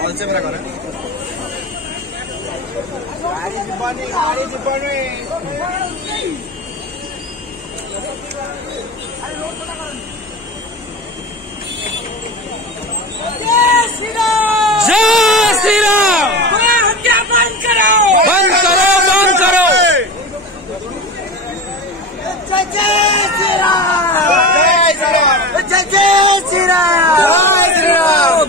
कौन से मेरा घर जय श्री राम। हत्या बंद करो, बंद करो, बंद करो। जय श्री राम, जय श्री राम, जय श्री राम।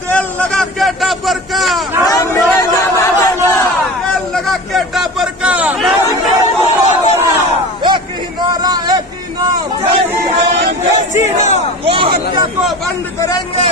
तेल लगा के डाबर का, तेल लगा के डाबर का, एक ही नारा, एक ही नाम, गो हत्या को बंद करेंगे।